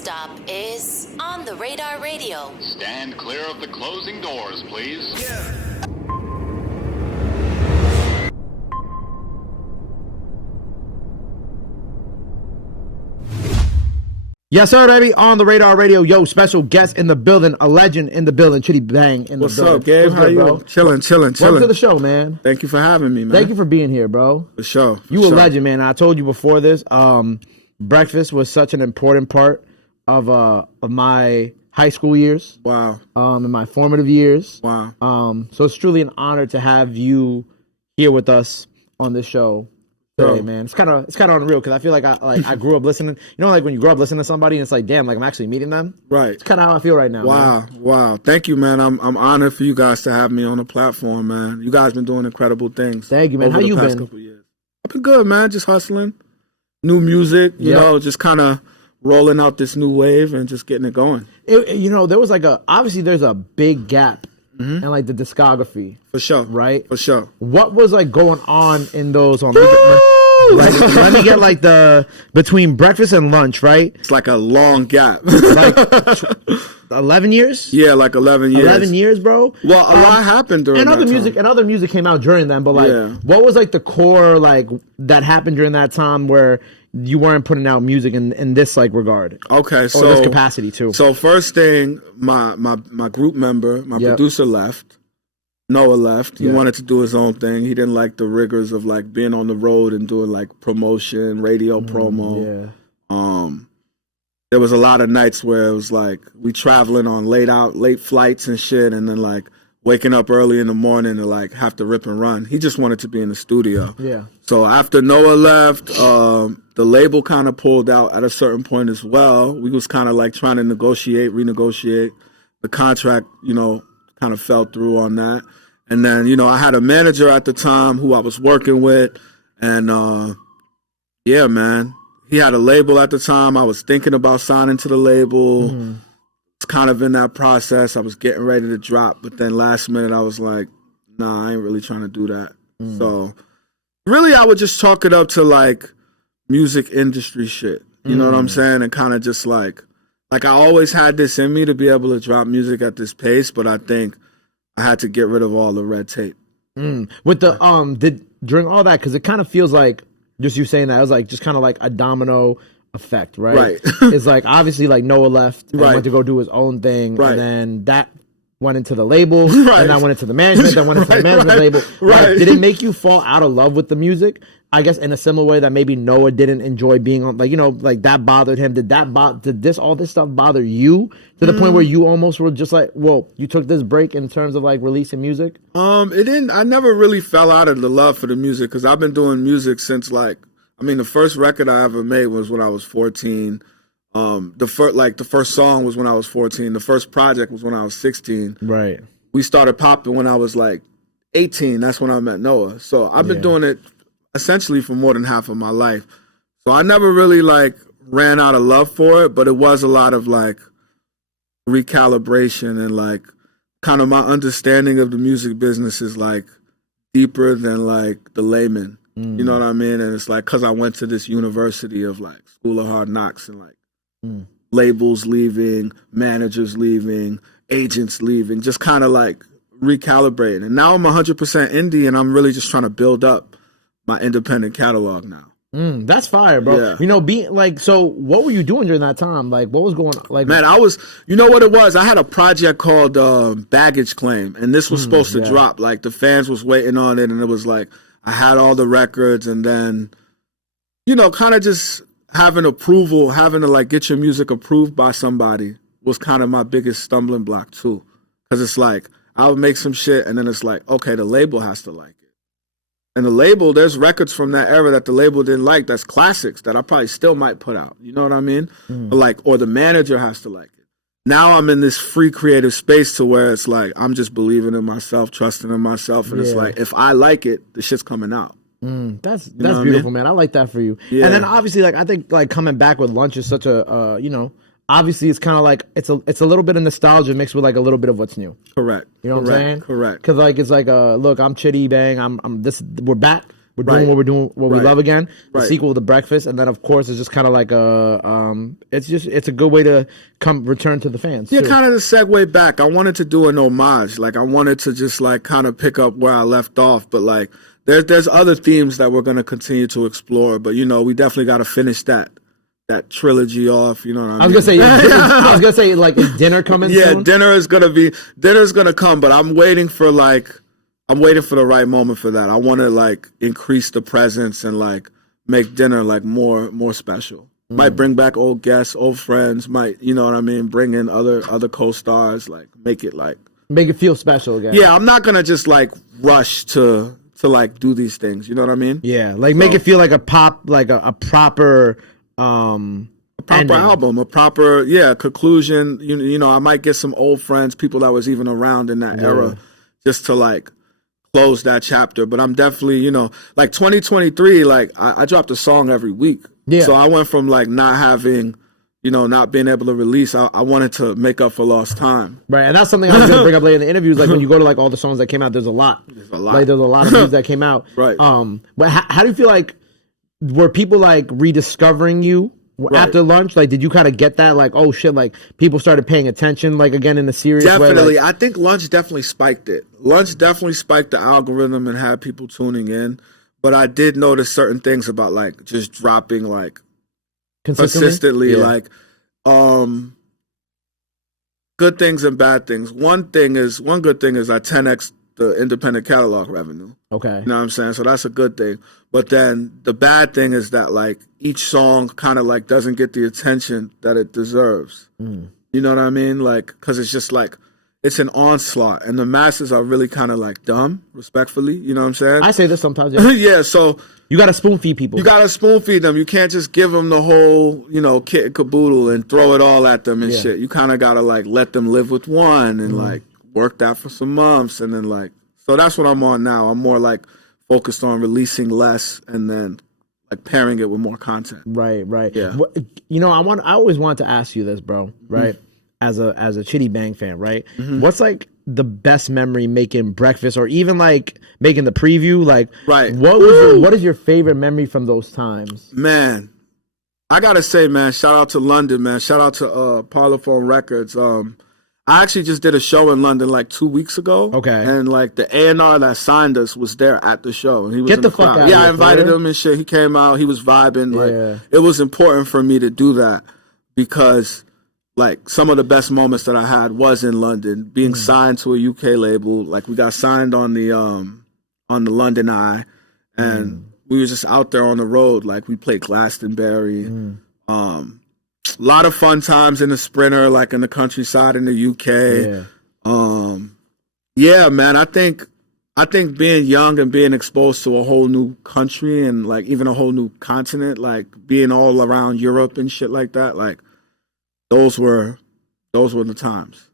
stop is On the Radar Radio. Stand clear of the closing doors, please. Yeah. Yes, sir, baby. On the Radar Radio. Yo, special guest in the building, a legend in the building, Chiddy Bang in the What's building. Up, Gabe? What's How good, you? bro? Chilling. Welcome to the show, man. Thank you for having me, man. Thank you for being here, bro. For sure. You a legend, man. I told you before this. Breakfast was such an important part of my high school years. Wow. In my formative years. Wow. So it's truly an honor to have you here with us on this show today, man. It's kind of unreal because I feel like I grew up listening. You know, like when you grow up listening to somebody and it's like, damn, like I'm actually meeting them. Right. It's kind of how I feel right now. Wow. Man. Wow. Thank you, man. I'm honored for you guys to have me on the platform, man. You guys been doing incredible things. Thank you, man. How you been? Couple years. I've been good, man. Just hustling. New music, you know, just kind of rolling out this new wave and just getting it going. There was like obviously there's a big gap in like the discography. For sure. Right? For sure. What was like going on in those let me get like between breakfast and lunch, right? It's like a long gap. Like 11 years? Yeah, like 11 years. 11 years, bro. Well, a lot happened during that time. And other music came out during then, but like what was like the core like that happened during that time where you weren't putting out music in this like regard? Okay, so or this capacity too. So first thing, my group member, my producer left. Noah left. He wanted to do his own thing. He didn't like the rigors of like being on the road and doing like promotion, radio promo. There was a lot of nights where it was like we traveling on late flights and shit, and then like waking up early in the morning to like have to rip and run. He just wanted to be in the studio. Yeah. So after Noah left, the label kind of pulled out at a certain point as well. We was kind of like trying to renegotiate. The contract, kind of fell through on that. And then, I had a manager at the time who I was working with. And, man, he had a label at the time. I was thinking about signing to the label. It's kind of in that process. I was getting ready to drop. But then last minute, I was like, nah, I ain't really trying to do that. So really, I would just chalk it up to, like, music industry shit. You know what I'm saying? And kind of just like I always had this in me to be able to drop music at this pace, but I think I had to get rid of all the red tape. With the during all that, because it kind of feels like just you saying that it was like just kind of like a domino effect, right? Right. It's like obviously like Noah left and went to go do his own thing, and then that went into the label, and that went into the management, then went into the management label. Like, did it make you fall out of love with the music? I guess in a similar way that maybe Noah didn't enjoy being on, like, like that bothered him. Did all this stuff bother you to the point where you almost were just like, well, you took this break in terms of like releasing music? It didn't. I never really fell out of the love for the music because I've been doing music since the first record I ever made was when I was 14. The first song was when I was 14. The first project was when I was 16. Right. We started popping when I was like 18. That's when I met Noah. So I've been doing it essentially for more than half of my life. So I never really like ran out of love for it, but it was a lot of like recalibration and like kind of my understanding of the music business is like deeper than like the layman. You know what I mean? And it's like, cause I went to this university of like School of Hard Knocks and like labels leaving, managers leaving, agents leaving, just kind of like recalibrating. And now I'm 100% indie and I'm really just trying to build up my independent catalog now. That's fire, bro. Yeah. Being like, so what were you doing during that time? Like, what was going on? Like, man, you know what it was? I had a project called Baggage Claim, and this was supposed to drop. Like, the fans was waiting on it, and it was like, I had all the records, and then, kind of just having approval, having to like get your music approved by somebody was kind of my biggest stumbling block too. Cause it's like, I would make some shit and then it's like, okay, the label has to like it. And the label, there's records from that era that the label didn't like, that's classics that I probably still might put out. You know what I mean? Or the manager has to like it. Now I'm in this free creative space to where it's like, I'm just believing in myself, trusting in myself. And it's like, if I like it, the shit's coming out. That's beautiful, man. I like that for you. Yeah. And then obviously, like, I think like coming back with Lunch is such a, obviously it's kind of like, it's a little bit of nostalgia mixed with like a little bit of what's new. Correct. You know what I'm saying? Correct. Cause like, it's like, look, I'm Chiddy Bang. We're back. We're doing what we're doing, what we love again. The Right. sequel to Breakfast, and then of course it's just kind of like it's a good way to return to the fans. Yeah, too. kind of to segue back. I wanted to do an homage. Like I wanted to just like kind of pick up where I left off, but like there's other themes that we're gonna continue to explore. But you know, we definitely got to finish that trilogy off. You know what I mean? I was gonna say like is dinner coming? Yeah, soon? dinner's gonna come, but I'm waiting for the right moment for that. I want to like increase the presence and like make dinner like more special. Might bring back old guests, old friends. Might, you know what I mean? Bring in other co-stars. Like make it feel special again. Yeah, I'm not gonna just like rush to like do these things. You know what I mean? Yeah, like make it feel like a proper. A proper album, a proper conclusion. You know, I might get some old friends, people that was even around in that era, just to like close that chapter. But I'm definitely, you know, like 2023, like I dropped a song every week. Yeah. So I went from like not being able to release. I wanted to make up for lost time. Right, and that's something I was going to bring up later in the interviews. Like when you go to like all the songs that came out, there's a lot. Like there's a lot of music that came out. Right. But how do you feel like, were people like rediscovering you after Lunch? Like, did you kind of get that? Like, oh shit, like people started paying attention, like again in the serious way? Definitely. Like, I think Lunch definitely spiked it. Lunch definitely spiked the algorithm and had people tuning in. But I did notice certain things about like just dropping like consistently like good things and bad things. One good thing is I 10x the independent catalog revenue. Okay. You know what I'm saying? So that's a good thing. But then the bad thing is that like each song kind of like doesn't get the attention that it deserves. You know what I mean? Like, cause it's just like, it's an onslaught and the masses are really kind of like dumb, respectfully. You know what I'm saying? I say this sometimes. Yeah. Yeah, so you got to spoon feed people. You got to spoon feed them. You can't just give them the whole, you know, kit and caboodle and throw it all at them and shit. You kind of got to like let them live with one and like work that for some months. And then like, so that's what I'm on now. I'm more like focused on releasing less and then like pairing it with more content. Right. Yeah. You know, I always wanted to ask you this, bro, right? As a Chiddy Bang fan, right? What's like the best memory making Breakfast or even like making the preview? Like, what is your favorite memory from those times? Man, I gotta say, man, shout out to London, man. Shout out to Parlophone Records. I actually just did a show in London like 2 weeks ago. Okay. And like the A&R that signed us was there at the show. And he was Get in the the fuck crowd. out of Yeah, here, I invited him and shit. He came out. He was vibing. Like it was important for me to do that because like some of the best moments that I had was in London, being signed to a UK label. Like we got signed on the London Eye, and we were just out there on the road. Like we played Glastonbury. A lot of fun times in the Sprinter, like in the countryside in the UK. Yeah, man. I think being young and being exposed to a whole new country and like even a whole new continent, like being all around Europe and shit like that, like. Those were the times,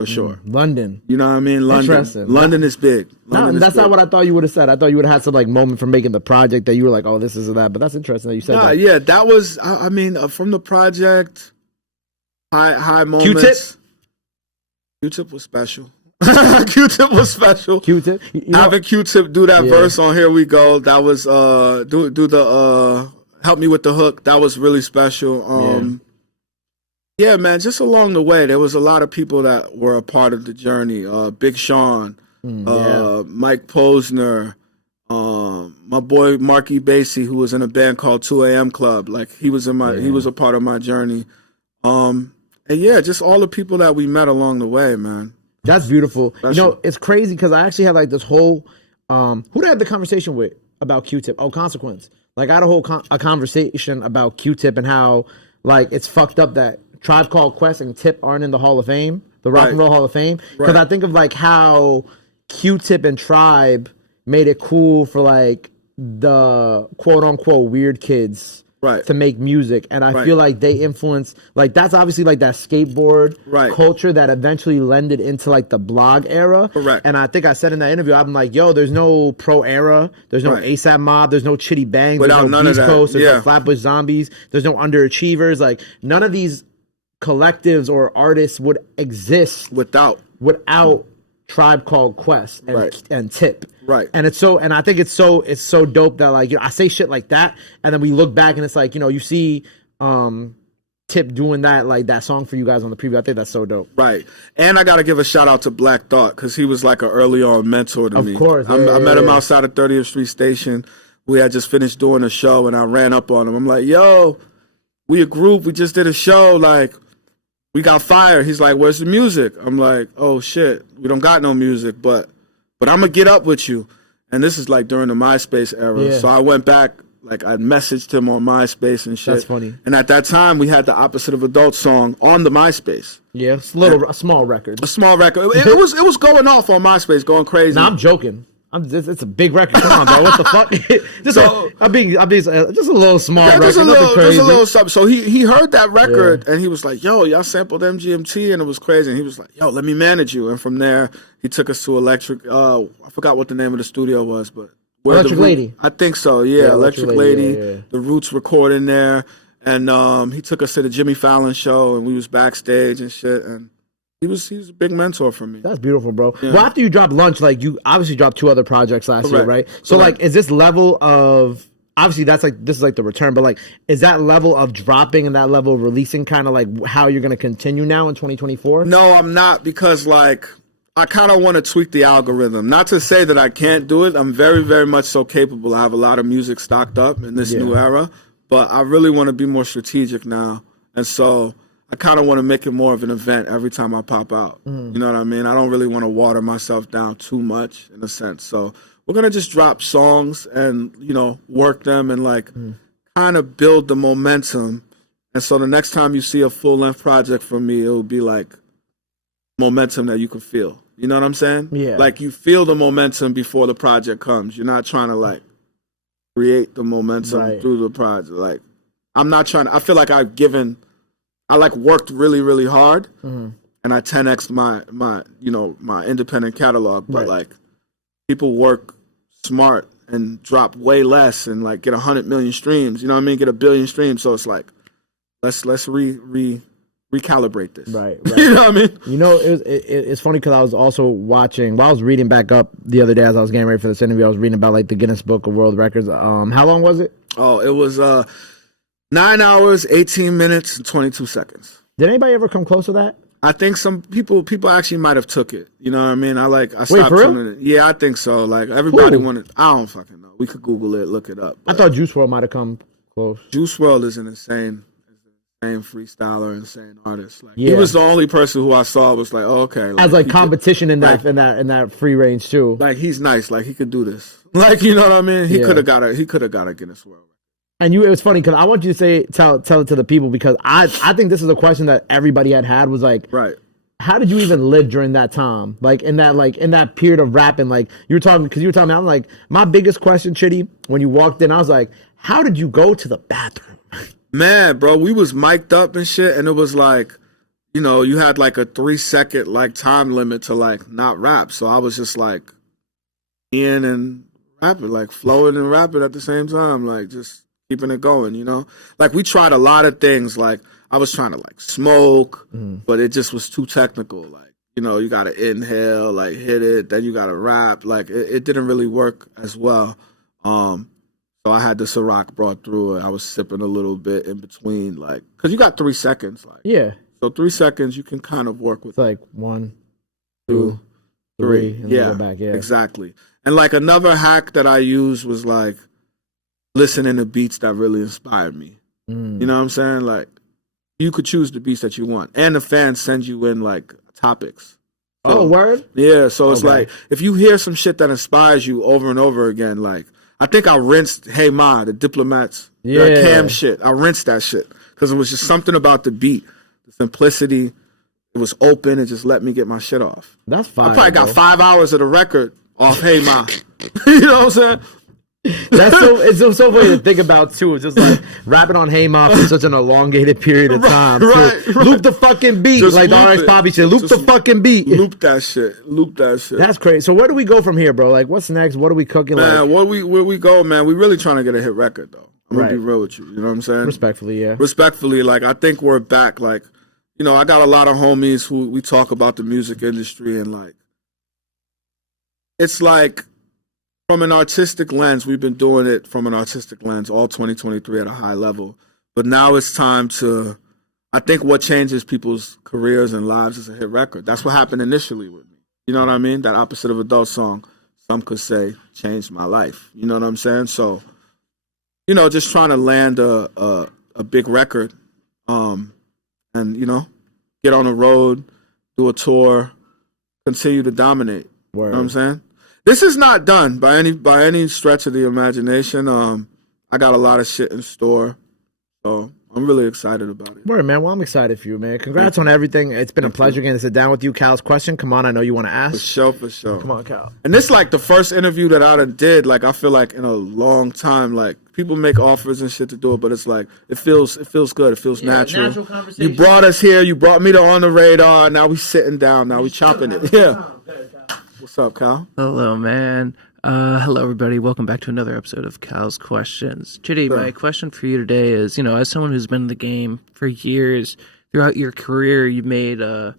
for sure. London. You know what I mean? London. Interesting. London is big. That's not what I thought you would have said. I thought you would have had some like moment from making the project that you were like, oh, this is that. But that's interesting that you said that. Yeah, that was, I mean, from the project, high moments. Q-Tip was special. Q-Tip was special. Q-Tip? Having Q-Tip do that verse on Here We Go, that was, do the, Help Me With the Hook, that was really special. Yeah, man, just along the way, there was a lot of people that were a part of the journey. Big Sean, Mike Posner, my boy Marky Basie, who was in a band called 2 a.m. Club. Like he was he was a part of my journey. And yeah, just all the people that we met along the way, man. That's beautiful. You know, it's crazy because I actually had like this whole who did I have the conversation with about Q-Tip? Oh, Consequence. Like I had a whole conversation about Q-Tip and how like it's fucked up that Tribe Called Quest and Tip aren't in the Hall of Fame, the Rock and Roll Hall of Fame. Because I think of like how Q-Tip and Tribe made it cool for like the quote unquote weird kids to make music. And I feel like they influence, like that's obviously like that skateboard culture that eventually lended into like the blog era. And I think I said in that interview, I'm like, yo, there's no Pro Era, there's no ASAP Mob, there's no Chitty Bang, there's no Beast Coast, there's no Flatbush Zombies, there's no Underachievers. Like none of these collectives or artists would exist without Tribe Called Quest and Tip. Right. And I think it's so dope that like, I say shit like that, and then we look back and it's like, you see Tip doing that, like that song for you guys on the preview. I think that's so dope. Right. And I got to give a shout out to Black Thought, because he was like an early on mentor to me. Of course. I met him outside of 30th Street Station. We had just finished doing a show, and I ran up on him. I'm like, yo, we a group. We just did a show. Like, we got fired. He's like, where's the music? I'm like, oh, shit. We don't got no music, but I'm going to get up with you. And this is like during the MySpace era. Yeah. So I went back. Like, I messaged him on MySpace and shit. That's funny. And at that time, we had the Opposite of Adult song on the MySpace. Yeah, it's a small record. A small record. It was going off on MySpace, going crazy. Nah, I'm joking. It's a big record. Come on, bro. What the fuck? Just a little small record. Just a little something. So he heard that record and he was like, "Yo, y'all sampled MGMT," and it was crazy. And he was like, "Yo, let me manage you." And from there, he took us to Electric. I forgot what the name of the studio was, but. Electric Lady. I think so, yeah. Electric Lady. Yeah. The Roots recording there. And he took us to the Jimmy Fallon show, and we was backstage and shit. And he was a big mentor for me. That's beautiful, bro. Yeah. Well, after you dropped Lunch, like, you obviously dropped 2 other projects last year, right? So, like, is this level of... Obviously, this is like the return, but like, is that level of dropping and that level of releasing kind of like how you're going to continue now in 2024? No, I'm not, because like... I kind of want to tweak the algorithm. Not to say that I can't do it. I'm very, very much so capable. I have a lot of music stocked up in this new era, but I really want to be more strategic now. And so I kind of want to make it more of an event every time I pop out. You know what I mean? I don't really want to water myself down too much in a sense. So we're going to just drop songs and, work them and like kind of build the momentum. And so the next time you see a full-length project from me, it will be like momentum that you can feel. You know what I'm saying? Yeah. Like, you feel the momentum before the project comes. You're not trying to, like, create the momentum through the project. Like, I'm not trying to... I feel like I worked really, really hard, and I 10x'd my independent catalog. But, like, people work smart and drop way less and, like, get 100 million streams. You know what I mean? Get 1 billion streams. So it's like, let's recalibrate this. Right. You know what I mean? It's funny because I was also watching, while I was reading back up the other day as I was getting ready for this interview, I was reading about like the Guinness Book of World Records. How long was it? Oh, it was 9 hours, 18 minutes, and 22 seconds. Did anybody ever come close to that? I think some people actually might have took it. You know what I mean? I stopped tuning it. Yeah, I think so. Like, everybody wanted... I don't fucking know. We could Google it, look it up. I thought Juice WRLD might have come close. Juice WRLD is an insane freestyler, insane artist. Like, he was the only person who I saw was like, oh, okay. Like, as like competition in that free range too. Like, he's nice. Like, he could do this. Like, you know what I mean? He could have got a Guinness World. And it was funny because I want you to tell it to the people, because I think this is a question that everybody had was like, how did you even live during that time? Like in that period of rapping, like you were talking about, I'm like, my biggest question, Chiddy, when you walked in, I was like, how did you go to the bathroom? Man, bro, we was mic'd up and shit, and it was like, you had like a 3-second like time limit to like not rap. So I was just like in and rapping, like flowing and rapping at the same time, like just keeping it going, Like, we tried a lot of things. Like, I was trying to like smoke, but it just was too technical. Like, you got to inhale, like hit it, then you got to rap. Like, it didn't really work as well. So I had the Ciroc brought through it. I was sipping a little bit in between, like, because you got 3 seconds. Like, so 3 seconds, you can kind of work with. It's like 1, 2, 3. And then go back. Yeah, exactly. And like another hack that I used was like listening to beats that really inspired me. You know what I'm saying? Like, you could choose the beats that you want, and the fans send you in like topics. So, word? Yeah. So it's like, if you hear some shit that inspires you over and over again, like, I think I rinsed Hey Ma, the Diplomats, the Cam shit. I rinsed that shit because it was just something about the beat, the simplicity. It was open. It just let me get my shit off. That's fine. I probably got 5 hours of the record off Hey Ma. You know what I'm saying? It's so funny to think about too. It's just like rapping on Hey Ma for such an elongated period of time. Right. Loop the fucking beat, just like the RX Poppy shit. Loop the fucking beat. Loop that shit. That's crazy. So where do we go from here, bro? Like, what's next? What are we cooking? Man, where we go, man? We really trying to get a hit record though. I'm gonna be real with you. You know what I'm saying? Respectfully, yeah. Respectfully, like, I think we're back. Like, I got a lot of homies who we talk about the music industry, and like, it's like from an artistic lens, we've been doing it from an artistic lens all 2023 at a high level. But now it's time to, I think what changes people's careers and lives is a hit record. That's what happened initially with me. You know what I mean? That Opposite of Adult song, some could say, changed my life. You know what I'm saying? So, you know, just trying to land a big record, and, you know, get on the road, do a tour, continue to dominate. Word. You know what I'm saying? This is not done by any stretch of the imagination. I got a lot of shit in store, so I'm really excited about it. Word, man. Well, I'm excited for you, man. Congrats on everything. It's been a pleasure getting to sit down with you. Cal's question. Come on, I know you want to ask. For sure. Come on, Cal. And this like the first interview that I did, like I feel like in a long time. Like people make offers and shit to do it, but it's like it feels good. It feels natural. Natural conversation. You brought us here. You brought me to On the Radar. Now we sitting down. Now we chopping it. Yeah. What's up, Cal? Hello, man. Hello, everybody. Welcome back to another episode of Cal's Questions. Chiddy, my question for you today is, you know, as someone who's been in the game for years, throughout your career, you've made a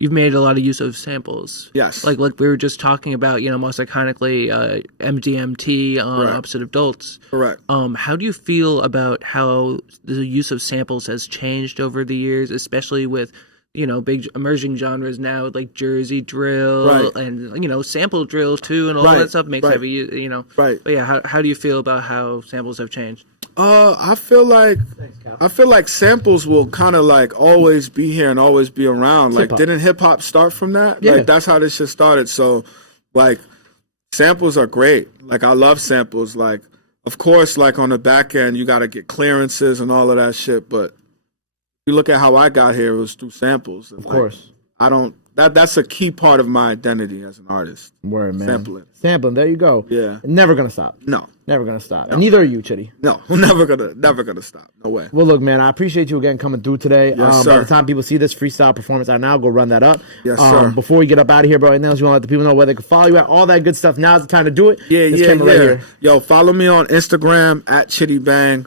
lot of use of samples. Yes. Like we were just talking about, you know, most iconically, MDMT on Opposite of Adults. Correct. How do you feel about how the use of samples has changed over the years, especially with, you know, big emerging genres now like Jersey drill and, you know, sample drill too, and all that stuff makes heavy, you know. Right. But yeah, how do you feel about how samples have changed? I feel like samples will kind of like always be here and always be around. Like, didn't hip hop start from that? Yeah. Like, that's how this shit started. So, like, samples are great. Like, I love samples. Like, of course, like on the back end, you got to get clearances and all of that shit, but you look at how I got here, it was through samples. Of course. That's a key part of my identity as an artist. Word, man. Sampling, there you go. Yeah. Never gonna stop. No. Never gonna stop. No. And neither are you, Chiddy. No, never gonna stop. No way. Well, look, man, I appreciate you again coming through today. Yes, by the time people see this freestyle performance out now, go run that up. Yes, sir. Before we get up out of here, bro, anything else you want to let the people know where they can follow you at, all that good stuff. Now's the time to do it. Yeah. Right here. Yo, follow me on Instagram at Chiddy Bang.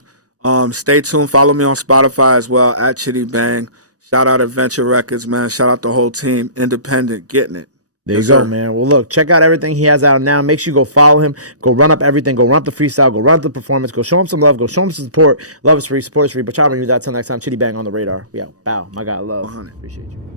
Stay tuned. Follow me on Spotify as well at Chiddy Bang. Shout out Adventure Records, man. Shout out the whole team. Independent, getting it. There you go, man. Well, look, check out everything he has out now. Make sure you go follow him. Go run up everything. Go run up the freestyle. Go run up the performance. Go show him some love. Go show him some support. Love is free. Support is free. But y'all remember that. Till next time, Chiddy Bang on the radar. Yeah, bow. My God, love. 100. Appreciate you.